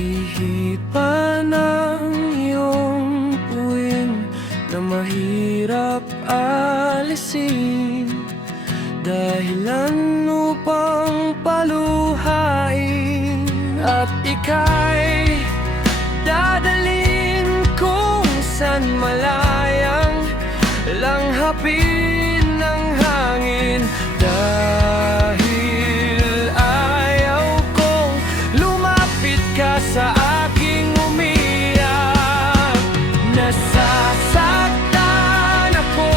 Hihit pa ng iyong tuwing na mahirap alisin, dahilan upang paluhain. At ika'y dadalhin kung san malayang langhapin ng hangin. Dahil ayaw kong lumapit ka sa aking umiyak. Nasasaktan ako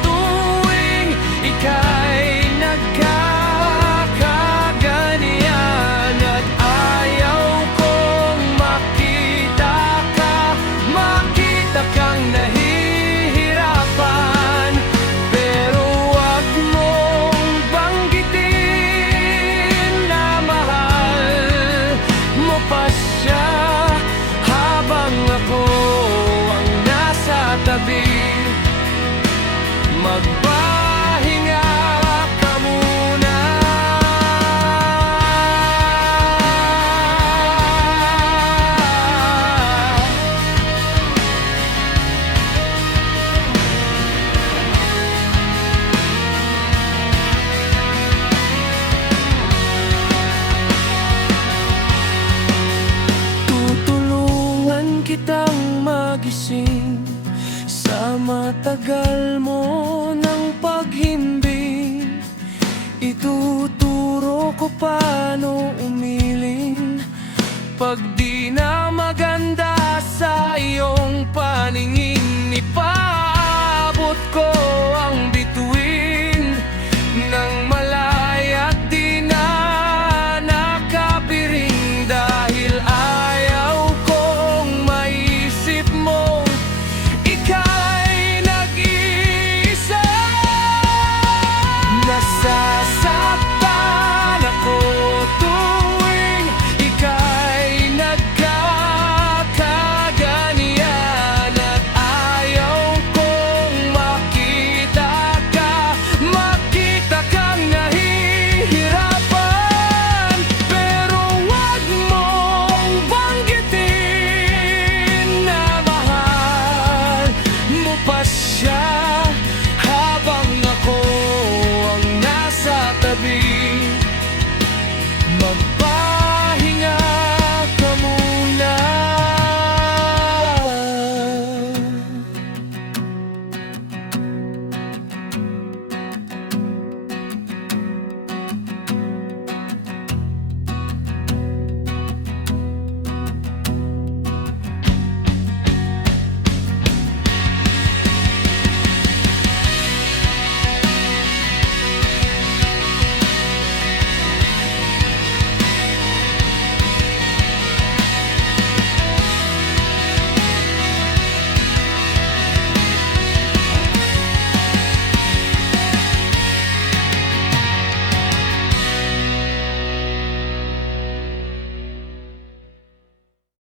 tuwing ika'y nagkakaganyan. At ayaw kong makita kang nahihirapan. Pero wag mong banggitin na mahal mo pa siya habang ako ang nasa tabi. Magpahinga ka muna. Tutulungan kitang magising sa matagal mo ng paghimbing. Ituturo ko paano umiling pag di na maganda sa iyong paningin. Ipaabot ko ang bituin ng malaya at di na nakapiring. Dahil ayaw kong maisip mong ika'y nag-iisa. Nasasaktan ako tuwing ika'y nagkakaganyan. At ayaw kong makita kang nahihirapan. Pero wag mong banggitin na mahal mo pa siya